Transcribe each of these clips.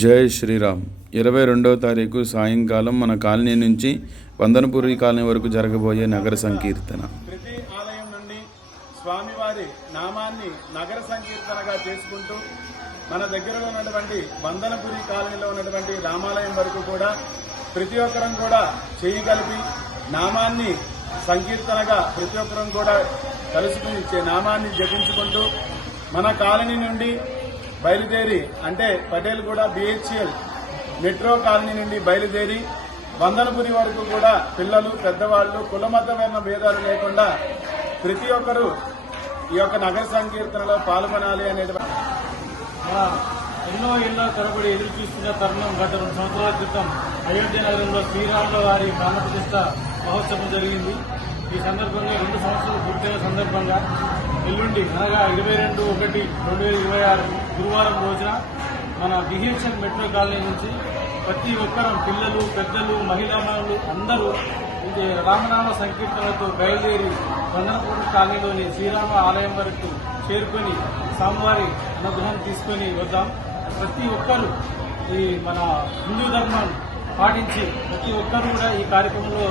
జై శ్రీరామ్. 22వ తారీఖు సాయంకాలం మన కాలనీ నుంచి వందనపురి కాలనీ వరకు జరగబోయే నగర సంకీర్తన. ప్రతి ఆలయం నుండి స్వామివారి నామాన్ని నగర సంకీర్తనగా చేసుకుంటూ మన దగ్గరలో ఉన్నటువంటి వందనపురి కాలనీలో ఉన్నటువంటి రామాలయం వరకు కూడా ప్రతి ఒక్కరం కూడా చేయి కలిపి నామాన్ని సంకీర్తనగా ప్రతి ఒక్కరం కూడా కలుసుకుని నామాన్ని జపించుకుంటూ మన కాలనీ నుండి బయలుదేరి అంటే పటేల్గూడ BHL మెట్రో కాలనీ నుండి బయలుదేరి వందనపురి వరకు కూడా పిల్లలు పెద్దవాళ్లు కులమతమైన భేదాలు లేకుండా ప్రతి ఒక్కరూ ఈ యొక్క నగర సంకీర్తనలో పాల్గొనాలి అనేది ఎన్నో తరబడి ఎదురు చూస్తున్న తరుణం గత 2 సంవత్సరాల క్రితం అయోధ్య నగరంలో శ్రీరాముల వారి ప్రాణప్రతిష్ఠ మహోత్సవం జరిగింది. ఈ సందర్భంగా 2 సంవత్సరాలు పూర్తయిన సందర్భంగా ఎల్లుండి అనగా 22/1/2026 గురువారం రోజున మన BHL మెట్రో కాలనీ నుంచి ప్రతి ఒక్కరం పిల్లలు పెద్దలు మహిళలు అందరూ రామనామ సంకీర్తనలతో బయలుదేరి వందనపురి కాలనీలోని శ్రీరామ ఆలయం వరకు చేరుకొని స్వామివారి అనుగ్రహం తీసుకొని వద్దాం. ప్రతి ఒక్కరూ ఈ మన హిందూ ధర్మం పాటించి ప్రతి ఒక్కరూ కూడా ఈ కార్యక్రమంలో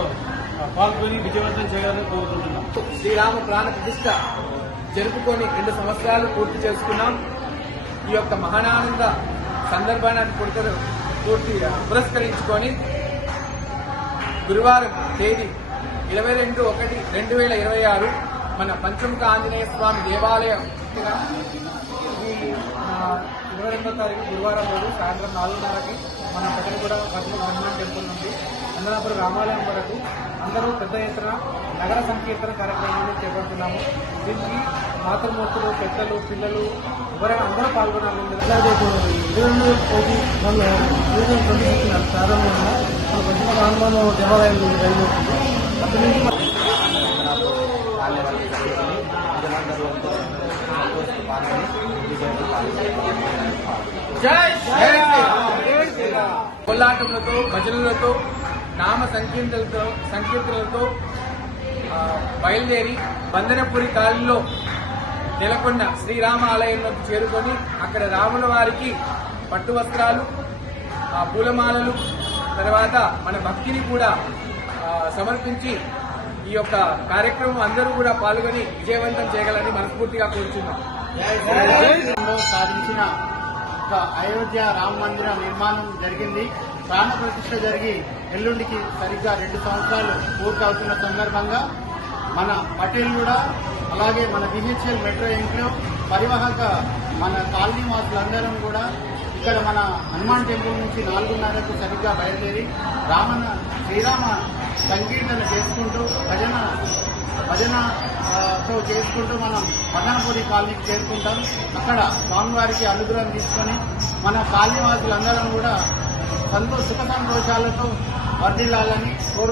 పాల్గొని విజయవంతం చేయాలని కోరుకుంటున్నాం. శ్రీరామ ప్రాణ ప్రతిష్ఠ జరుపుకొని 2 సంవత్సరాలు పూర్తి చేసుకున్నాం. ఈ యొక్క మహానానంద సందర్భాన్ని పురస్కరించుకొని గురువారం తేదీ 22/1/2026 మన పంచముఖ ఆంజనేయ స్వామి దేవాలయం 22వ తారీఖు గురువారం రోజు సాయంత్రం 4:30కి మన పటేల్గూడ హనుమాన్ టెంపుల్ నుండి వందనపురి రామాలయం వరకు అందరూ పెద్ద ఎత్తున నగర సంకీర్తన కార్యక్రమాన్ని చేపడుతున్నాము. దీనికి మాతృమూర్తులు పెద్దలు పిల్లలు ఎవరైనా అందరూ పాల్గొనాలి. అలాగే 22 తేదీ ప్రారంభంగా మన పంచముఖ హనుమాన్ దేవాలయం బయలుదేరుతుంది. అక్కడి నుంచి కోలాటములతో భజనలతో నామ సంకీర్తనలతో బయలుదేరి వందనపురి కాలనీలో నెలకొన్న శ్రీరామ ఆలయంలోకి చేరుకొని అక్కడ రాముల వారికి పట్టు వస్త్రాలు పూలమాలలు తర్వాత మన భక్తిని కూడా సమర్పించి ఈ యొక్క కార్యక్రమం అందరూ కూడా పాల్గొని విజయవంతం చేయగలని మనస్ఫూర్తిగా కోరుచున్నాం. సాధించిన అయోధ్య రామ మందిర నిర్మాణం జరిగింది. ప్రాణ ప్రతిష్ఠ జరిగి ఎల్లుండికి సరిగ్గా 2 సంవత్సరాలు పూర్తి అవుతున్న సందర్భంగా మన పటేల్గూడ అలాగే మన BHL మెట్రో ఇంట్లో పరివాహక మన కాలనీ వాసులందరం కూడా ఇక్కడ మన హనుమాన్ టెంపుల్ నుంచి 4:30కు సరిగ్గా బయలుదేరి శ్రీరామ సంకీర్తన చేసుకుంటూ భజనతో చేసుకుంటూ మనం వందనపురి కాలనీకి చేరుకుంటాం. అక్కడ స్వామివారికి అనుగ్రహం తీసుకొని మన కాలనీవాసులందరం కూడా సుఖ సంతోషాలతో వర్ధిల్లాలని కోరు